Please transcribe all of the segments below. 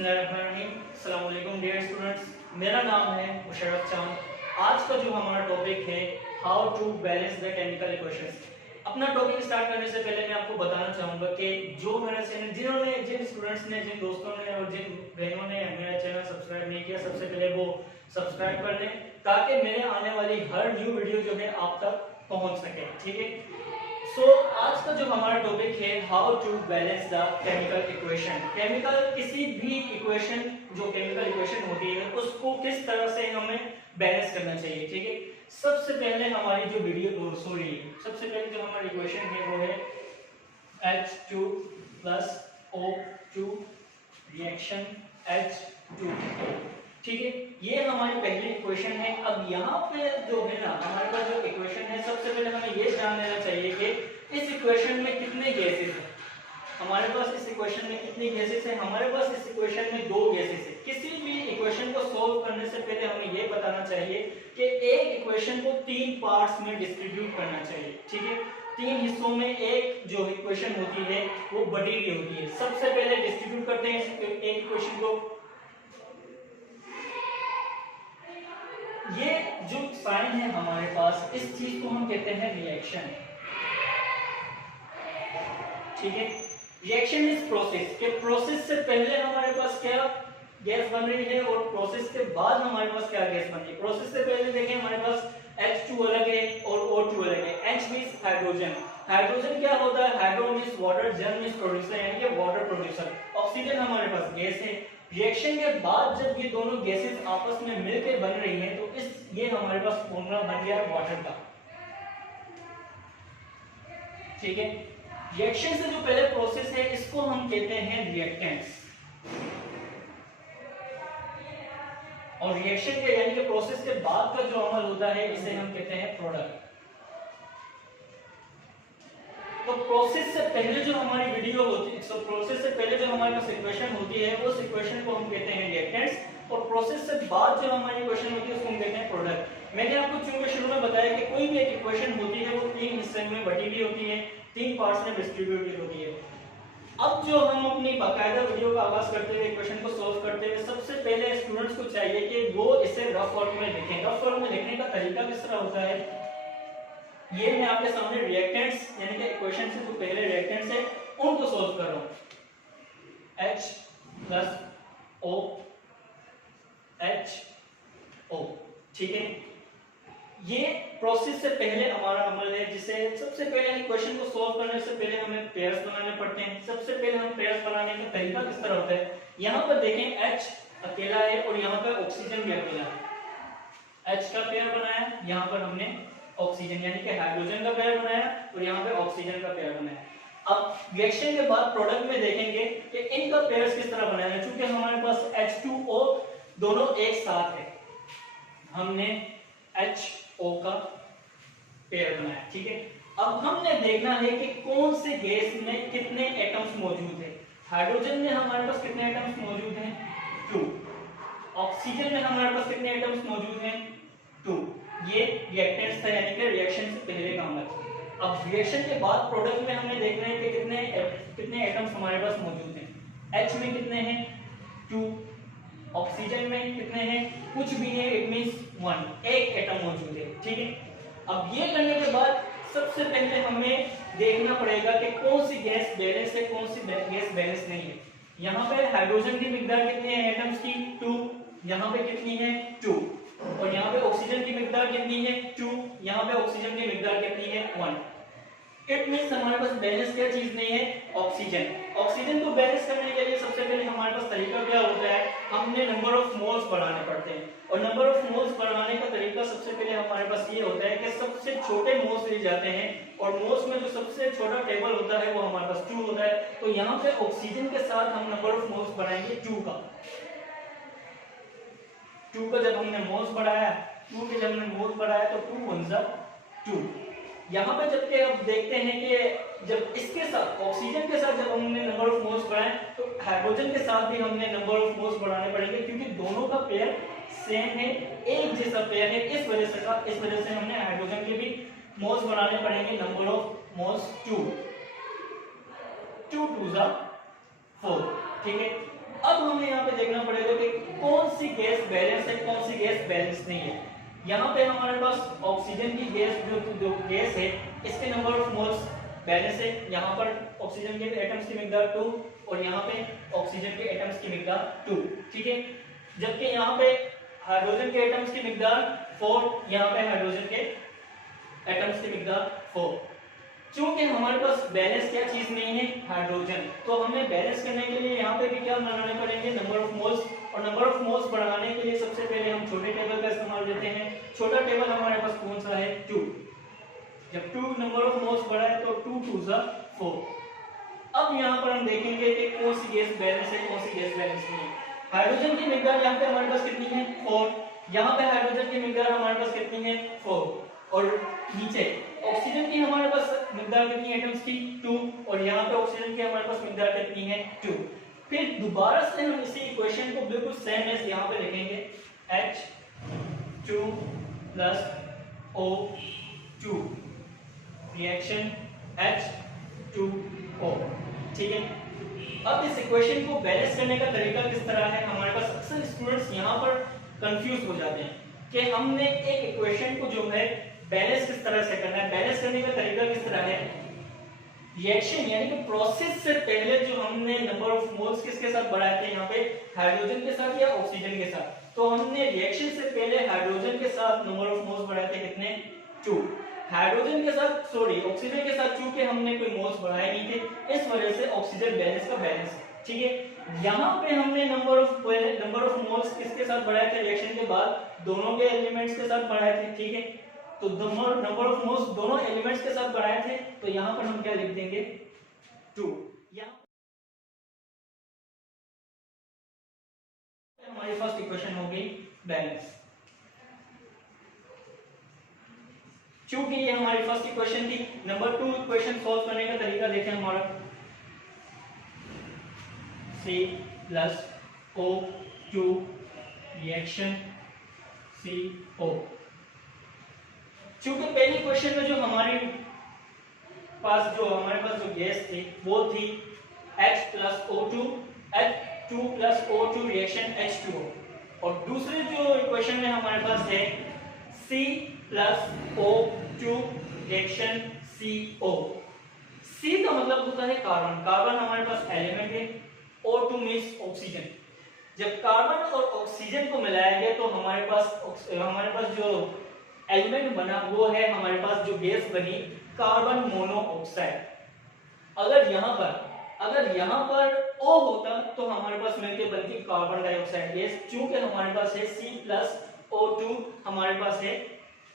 अस्सलाम वालेकुम dear students, मेरा नाम है मुशर्रफ चांद। आज का जो हमारा टॉपिक है how to balance the chemical equations. अपना टॉपिक स्टार्ट करने से पहले मैं आपको बताना चाहूँगा कि जो मेरा चैनल जिन स्टूडेंट्स ने, जिन दोस्तों ने और जिन बहनों ने मेरा चैनल सब्सक्राइब नहीं किया, सबसे पहले वो सब्सक्राइब कर लें ताकि मेरे आने वाली हर न्यू वीडियो जो है आप तक पहुँच सके। ठीक है, आज का जो हमारा टॉपिक है how to balance the chemical equation. Chemical किसी भी इक्वेशन, जो केमिकल इक्वेशन होती है उसको किस तरह से हमें बैलेंस करना चाहिए। ठीक है, सबसे पहले हमारी जो सबसे पहले जो हमारी इक्वेशन है वो है H2 plus O2 reaction H2O। ठीक है, ये हमारी पहली इक्वेशन है। अब यहाँ पे जो है ना हमारे पास जो इक्वेशन है, सबसे पहले हमें ये जान लेना चाहिए कि इस इक्वेशन में कितने गैसेस हैं। हमारे पास इस इक्वेशन में कितनी गैसेस हैं? हमारे पास इस इक्वेशन में दो गैसेस हैं। किसी भी इक्वेशन को सॉल्व करने से पहले हमें ये बताना चाहिए कि एक इक्वेशन को तीन पार्ट्स में डिस्ट्रीब्यूट करना चाहिए। ठीक है, तीन हिस्सों में एक जो इक्वेशन होती है वो बटी हुई होती है। सबसे पहले डिस्ट्रीब्यूट करते हैं एक इक्वेशन को। ये जो साइन है हमारे पास, इस चीज को हम कहते हैं रिएक्शन। ठीक है, रिएक्शन इज प्रोसेस के प्रोसेस से पहले हमारे पास क्या गैस बन रही है और प्रोसेस के बाद हमारे पास क्या गैस बन रही है। प्रोसेस से पहले देखें हमारे पास H2 अलग है और O2 अलग है। H means hydrogen. हाइड्रोजन क्या होता है? हाइड्रो मींस वाटर, जन मींस प्रोड्यूसर, यानी कि वाटर प्रोड्यूसर। ऑक्सीजन हमारे पास गैस है। रिएक्शन के बाद जब ये दोनों गैसेस आपस में मिलकर बन रही हैं तो ये हमारे पास फॉर्मूला बन गया वाटर का। ठीक है, रिएक्शन से जो पहले प्रोसेस है इसको हम कहते हैं रिएक्टेंट्स, और रिएक्शन के यानी कि प्रोसेस के बाद का जो अमल होता है इसे हम कहते हैं प्रोडक्ट। तो प्रोसेस से पहले जो हमारी वीडियो होती है, प्रोसेस से पहले जो हमारे पास इक्वेशन होती है उस इक्वेशन को हम कहते हैं रिएक्टेंट्स, और प्रोसेस से बाद जो हमारी इक्वेशन होती है उसको हम कहते हैं प्रोडक्ट। मैंने आपको चूंकि शुरू में बताया कि कोई भी एक इक्वेशन होती है वो तीन हिस्से में बटी हुई होती है, तीन पार्ट्स में डिस्ट्रीब्यूटेड होती है। अब जो हम अपनी बाकायदा वीडियो का आगाज करते हुए इक्वेशन को सॉल्व करते हुए सबसे पहले स्टूडेंट्स को चाहिए कि वो इसे रफ फॉर्म में लिखें। रफ फॉर्म में लिखने का तरीका किस तरह होता है, ये मैं आपके सामने रिएक्टेंट्स यानी कि इक्वेशन से जो पहले रिएक्टेंट्स है उनको सॉल्व कर रहा हूं। H plus O HO। ठीक है, ये प्रोसेस से पहले हमारा अमल है, जिसे सबसे पहले इक्वेशन को सॉल्व करने से पहले हमें पेयर्स बनाने पड़ते हैं। सबसे पहले हम पेयर्स बनाने का तरीका किस तरह होता है, यहाँ पर देखें H अकेला है और यहाँ पर ऑक्सीजन भी अकेला है। H का पेयर बनाया, यहाँ पर हमने ऑक्सीजन यानी कि हाइड्रोजन का पेयर बनाया और यहाँ पे ऑक्सीजन का पेयर बनाया। अब रिएक्शन के बाद प्रोडक्ट में देखेंगे कि इनका पेयर्स किस तरह बनाया है। चूंकि हमारे पास H2O दोनों एक साथ है, हमने HO का पेयर बनाया। ठीक है, अब हमने देखना है कि कौन से गैस में कितने एटम्स मौजूद है। हाइड्रोजन में हमारे पास कितने एटम्स मौजूद हैं? 2। ऑक्सीजन में हमारे पास कितने एटम्स मौजूद हैं? 2। ये रिएक्टेंट्स था यानी कि रिएक्शन से पहले का अमल। अब रिएक्शन के बाद प्रोडक्ट में हमने देखना है कि कितने एटम्स हमारे पास मौजूद हैं। H में कितने हैं? 2। ऑक्सीजन में कितने हैं? कुछ भी है, इट मींस 1, एक एटम मौजूद है। ठीक है, अब ये करने के बाद सबसे पहले हमें देखना पड़ेगा कि कौन सी गैस बैलेंस है, कौन सी गैस बैलेंस नहीं है। यहाँ पे हाइड्रोजन की मिकदार कितनी है एटम्स की? 2। यहाँ पे कितनी है? 2। और यहाँ पे ऑक्सीजन की मिकदार कितनी है? 2। यहाँ पे ऑक्सीजन की मिकदार कितनी है? 1। इट मींस हमारे पास बैलेंस क्या चीज नहीं है? ऑक्सीजन। ऑक्सीजन को बैलेंस करने के लिए सबसे पहले हमारे पास तरीका क्या होता है, हमने नंबर ऑफ मोल्स बढ़ाने पड़ते हैं। और नंबर ऑफ मोल्स बढ़ाने का तरीका सबसे पहले हमारे पास ये होता है कि सबसे छोटे मोल्स लिए जाते हैं, और मोल्स में जो सबसे छोटा टेबल होता है वो हमारे पास 2 होता है। तो यहाँ पे ऑक्सीजन के साथ हम नंबर ऑफ मोल्स बढ़ाएंगे 2 का। 2 का जब हमने मोल्स बढ़ाया, 2 के जब हमने मोल्स बढ़ाया तो 2 1 जा 2। यहाँ पे जबकि अब देखते हैं कि जब इसके साथ ऑक्सीजन के साथ जब हमने नंबर ऑफ मोल्स बढ़ाए तो हाइड्रोजन के साथ भी हमने नंबर ऑफ मोल्स बढ़ाने पड़ेंगे, क्योंकि दोनों का पेयर सेम है, एक जैसा पेयर है। इस वजह से हमने हाइड्रोजन के भी मोल्स बढ़ाने पड़ेंगे। नंबर ऑफ मोल्स 2 2 2 जा 4। ठीक है, अब हमें यहाँ पे देखना पड़ेगा कि कौन सी गैस बैलेंस है, कौन सी गैस बैलेंस नहीं है। यहाँ पे हमारे पास ऑक्सीजन की गैस जो गैस है इसके नंबर ऑफ मोल्स बैलेंस है। यहाँ पर ऑक्सीजन के एटम्स की मिकदार 2 और यहाँ पे ऑक्सीजन के एटम्स की मिकदार 2, ठीक है। जबकि यहाँ पे हाइड्रोजन के एटम्स की मिकदार 4, यहाँ पे हाइड्रोजन के एटम्स की मिकदार 4। क्योंकि हमारे पास बैलेंस क्या चीज नहीं है, हाइड्रोजन, तो हमें बैलेंस करने के लिए यहाँ पे भी क्या बनाने पड़ेंगे, नंबर ऑफ मोल्स। और नंबर ऑफ मोल्स बढ़ाने के लिए सबसे पहले हम छोटे टेबल का इस्तेमाल लेते हैं। छोटा टेबल हमारे पास कौन सा है, 2। जब 2 नंबर ऑफ मोल्स बढ़ा है तो 2 2 4। अब यहाँ पर हम देखेंगे कि कौन सी गैस बैलेंस है, कौन सी गैस बैलेंस नहीं है। हाइड्रोजन की मिकदार यहाँ पे हमारे पास कितनी है, 4। यहाँ पे हाइड्रोजन की मिकदार हमारे पास कितनी है, 4। और नीचे ऑक्सीजन की हमारे पास मिकदार कितनी है एटम्स की, 2। और यहाँ पे ऑक्सीजन की हमारे पास मिकदार कितनी है, 2। फिर दोबारा से हम इसी इक्वेशन को बिल्कुल सेम एज यहाँ पे लिखेंगे, H2 plus O2 reaction H2O, ठीक है। अब इस इक्वेशन को बैलेंस करने का तरीका किस तरह है, हमारे पास अक्सर स्टूडेंट्स यहाँ पर कंफ्यूज हो जाते हैं कि हमने एक इक्वेशन को जो है बैलेंस किस तरह से करना है। बैलेंस करने का तरीका किस तरह है, रिएक्शन यानी कि प्रोसेस से पहले जो हमने नंबर ऑफ मोल्स किसके साथ बढ़ाए थे, यहाँ पे हाइड्रोजन के साथ या ऑक्सीजन के साथ। तो हमने रिएक्शन से पहले हाइड्रोजन के साथ नंबर ऑफ मोल्स बढ़ाए थे कितने, 2। हाइड्रोजन के साथ सॉरी ऑक्सीजन के साथ चूंकि हमने कोई मोल्स बढ़ाए नहीं थे, इस वजह से ऑक्सीजन बैलेंस का बैलेंस, ठीक है। यहाँ पे हमने नंबर ऑफ मोल्स किसके साथ बढ़ाए थे, रिएक्शन के बाद दोनों के एलिमेंट्स के साथ बढ़ाए थे, ठीक है। तो नंबर ऑफ मोल्स दोनों एलिमेंट्स के साथ बढ़ाए थे, तो यहाँ पर हम क्या लिख देंगे, 2। हमारी फर्स्ट इक्वेशन हो गई बैलेंस। क्योंकि ये हमारी फर्स्ट इक्वेशन थी। नंबर 2 इक्वेशन सॉल्व करने का तरीका देखें हमारा, C+O2 रिएक्शन CO। क्योंकि पहली इक्वेशन में जो हमारे पास जो गैस थी वो थी H+O2 H2+O2 रिएक्शन H2O, और दूसरी जो इक्वेशन में हमारे पास है C+O2 रिएक्शन CO। C का मतलब होता है कार्बन, कार्बन हमारे पास एलिमेंट है, O2 मींस ऑक्सीजन। जब कार्बन और ऑक्सीजन को मिलाया गया तो हमारे पास जो एलिमेंट बना वो है, हमारे पास जो गैस बनी कार्बन मोनोऑक्साइड। अगर यहाँ पर O होता तो हमारे पास मिलकर बनती कार्बन डाइऑक्साइड गैस। चूंकि हमारे पास है C+O2, हमारे पास है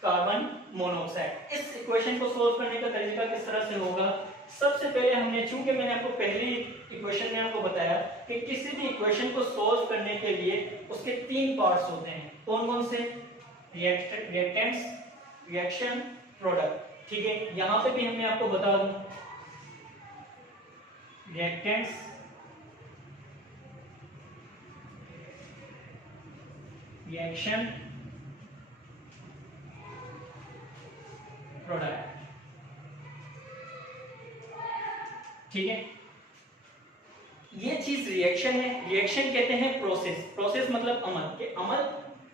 कार्बन मोनोऑक्साइड। इस इक्वेशन को सोल्व करने का तरीका किस तरह से होगा, सबसे पहले हमने, चूंकि मैंने आपको पहली इक्वेशन में आपको बताया कि किसी भी इक्वेशन को सोल्व करने के लिए उसके 3 पार्ट्स होते हैं। कौन कौन से, रिएक्टेंट्स, रिएक्शन, प्रोडक्ट, ठीक है। यहां पे भी हमने आपको बता दूं, रिएक्टेंट्स, रिएक्शन, प्रोडक्ट, ठीक है। ये चीज रिएक्शन है। रिएक्शन कहते हैं प्रोसेस, प्रोसेस मतलब अमल के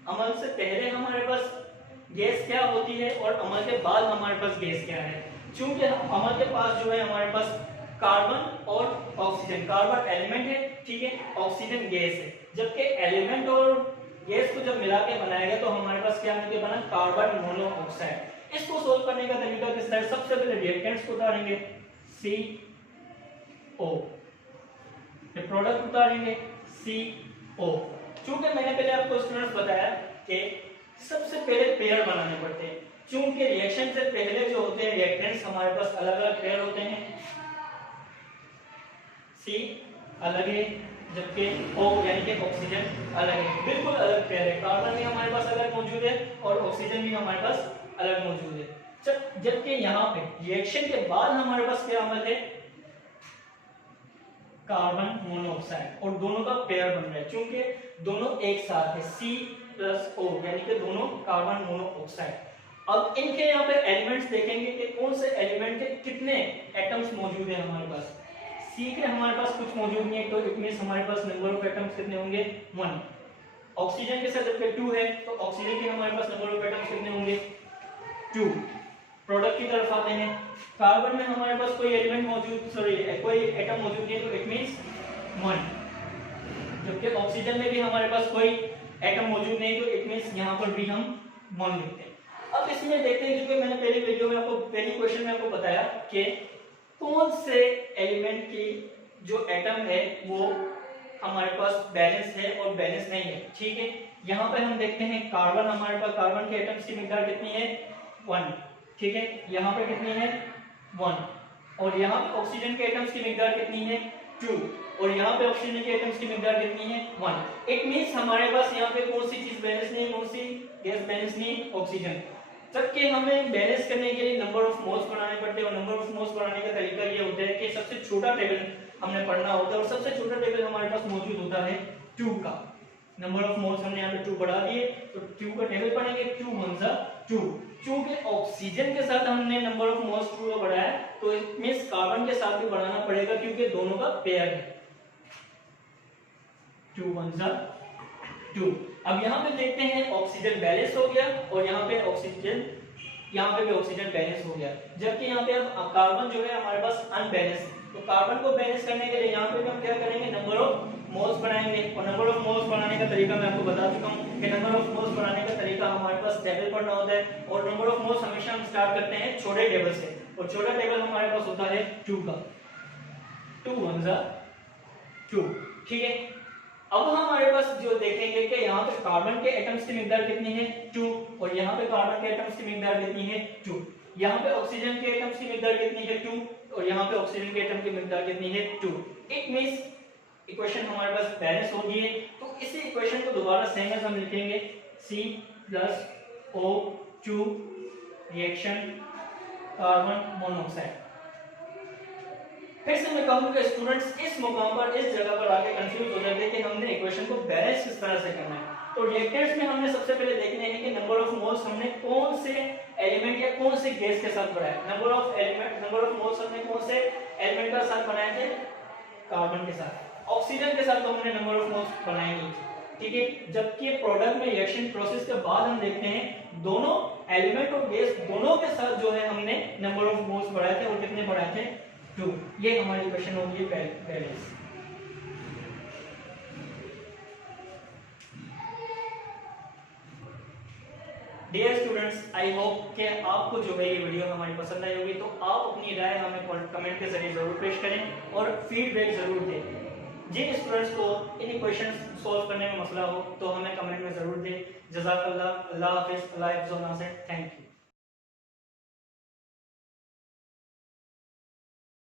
अमल से पहले हमारे पास गैस क्या होती है और अमल के बाद हमारे पास गैस क्या है। चूंकि अमल के पास जो है हमारे पास कार्बन और ऑक्सीजन, कार्बन एलिमेंट है, ठीक है, ऑक्सीजन गैस है। जबकि एलिमेंट और गैस को जब मिला के बनाया गया तो हमारे पास क्या मिलकर बना, कार्बन मोनोऑक्साइड। इसको सोल्व करने का तरीका किस तरह, सबसे पहले रिएक्टेंट्स को उतारेंगे CO, फिर प्रोडक्ट उतारेंगे CO। चूंकि मैंने पहले आपको स्टूडेंट्स बताया कि सबसे पहले पेयर बनाने पड़ते हैं, चूंकि रिएक्शन से पहले जो होते हैं रिएक्टेंट्स हमारे पास अलग अलग पेयर होते हैं, C अलग है जबकि O यानी कि ऑक्सीजन अलग है, बिल्कुल अलग पेयर है। कार्बन भी हमारे पास अलग मौजूद है और ऑक्सीजन भी हमारे पास अलग मौजूद है। जबकि यहाँ पे रिएक्शन के बाद हमारे पास क्या अमल है, कार्बन मोनोऑक्साइड, और दोनों का पेयर बन रहा है चूंकि दोनों एक साथ है, C+O यानी कि दोनों कार्बन मोनोऑक्साइड। अब इनके यहाँ पे एलिमेंट्स देखेंगे कि कौन से एलिमेंट के कितने एटम्स मौजूद है हमारे पास। C के हमारे पास कुछ मौजूद नहीं है, तो इट मींस हमारे पास नंबर ऑफ एटम्स कितने होंगे 1। ऑक्सीजन के साथ जबकि 2 है, तो ऑक्सीजन के हमारे पास नंबर ऑफ एटम्स कितने होंगे 2। प्रोडक्ट की तरफ आते हैं, कार्बन में हमारे पास कोई एलिमेंट मौजूद कोई एटम मौजूद नहीं है, तो इट मींस 1। जबकि ऑक्सीजन में भी हमारे पास कोई एटम मौजूद नहीं, तो इट मींस यहां पर भी हम 1 लिखते हैं। अब इसमें देखते हैं, क्योंकि मैंने पहली वीडियो में आपको पहली क्वेश्चन में आपको बताया कि कौन से एलिमेंट की जो एटम है वो हमारे पास बैलेंस है और बैलेंस नहीं है, ठीक है। यहाँ पे हम देखते हैं कार्बन, हमारे पास कार्बन के एटम्स की मिकदार कितनी है 1, ठीक है। यहाँ पे कितनी है 1, और यहाँ पे ऑक्सीजन के एटम्स की मिकदार कितनी है 2, और यहाँ पे ऑक्सीजन के एटम्स की मिकदार कितनी है 1। इट मींस हमारे पास यहाँ पे कौन सी चीज बैलेंस नहीं, कौन सी गैस बैलेंस नहीं, ऑक्सीजन। जबकि हमें बैलेंस करने के लिए नंबर ऑफ मोल्स बनाने पड़ते हैं, और नंबर ऑफ मोल्स बनाने का तरीका ये होता है कि सबसे छोटा टेबल हमने पढ़ना होता है, और सबसे छोटा टेबल हमारे पास मौजूद होता है 2 का। नंबर ऑफ मोल्स हमने यहाँ पे 2 बढ़ा दिए, तो 2 का टेबल पढ़ेंगे, 2 1 जा 2। चूंकि ऑक्सीजन के साथ हमने नंबर ऑफ मोल्स 2 बढ़ाया है, तो इट मींस कार्बन के साथ भी बढ़ाना पड़ेगा, क्योंकि दोनों का पेयर है। 2 1 जा 2। अब यहाँ पे देखते हैं ऑक्सीजन बैलेंस हो गया, और यहाँ पे ऑक्सीजन, यहाँ पे भी ऑक्सीजन बैलेंस हो गया, जबकि यहाँ पे अब कार्बन जो है हमारे पास अनबैलेंस है। तो कार्बन को बैलेंस करने के लिए यहाँ पे हम क्या करेंगे, नंबर ऑफ मोल्स बनाएंगे, और नंबर ऑफ मोल्स बनाने का तरीका मैं आपको बता चुका हूँ कि नंबर ऑफ मोल्स बनाने का तरीका हमारे पास टेबल पढ़ना होता है, और नंबर ऑफ मोल्स हमेशा हम स्टार्ट करते हैं छोटे टेबल से, और छोटा टेबल हमारे पास होता है 2 का। 2 1 जा 2, ठीक है। अब हमारे पास जो देखेंगे कि यहाँ पे कार्बन के एटम्स की मिकदार कितनी है 2, और यहाँ पे कार्बन के एटम्स की मिकदार कितनी है 2। यहाँ पे ऑक्सीजन के एटम्स की मिकदार कितनी है 2, और यहाँ पे ऑक्सीजन के एटम की मिकदार कितनी है 2। इट मींस इक्वेशन हमारे पास बैलेंस होगी है। तो इसी इक्वेशन को दोबारा सेम एज हम लिखेंगे C+O2 रिएक्शन कार्बन मोनोऑक्साइड। फिर से मैं कहूंगा स्टूडेंट्स इस मुकाम पर, इस जगह पर आके कंफ्यूज हो जाते हैं कि हमने इक्वेशन को बैलेंस किस तरह से करना है। तो रिएक्टेंट्स में हमने सबसे पहले देखना है कि नंबर ऑफ मोल्स हमने कौन से एलिमेंट या कौन से गैस के साथ बनाया। नंबर ऑफ मोल्स हमने कौन से एलिमेंट के साथ बनाए थे, कार्बन के साथ। ऑक्सीजन के साथ तो हमने नंबर ऑफ मोल्स बनाए नहीं, ठीक है। जबकि प्रोडक्ट में रिएक्शन प्रोसेस के बाद हम देखते हैं दोनों एलिमेंट और गैस दोनों के साथ जो है हमने नंबर ऑफ मोल्स बढ़ाए थे, और कितने बढ़ाए थे 2। ये हमारी इक्वेशन होगी balance. Dear students, I hope कि आपको जो है ये वीडियो हमारी पसंद आई होगी। तो आप अपनी राय हमें कमेंट के जरिए जरूर पेश करें और फीडबैक जरूर दें। जिन स्टूडेंट्स को इन क्वेश्चन सॉल्व करने में मसला हो तो हमें कमेंट में जरूर दें। जज़ाकल्लाह, अल्लाह हाफिज़, अल्लाह हिफ्ज़ व नासिर, थैंक यू।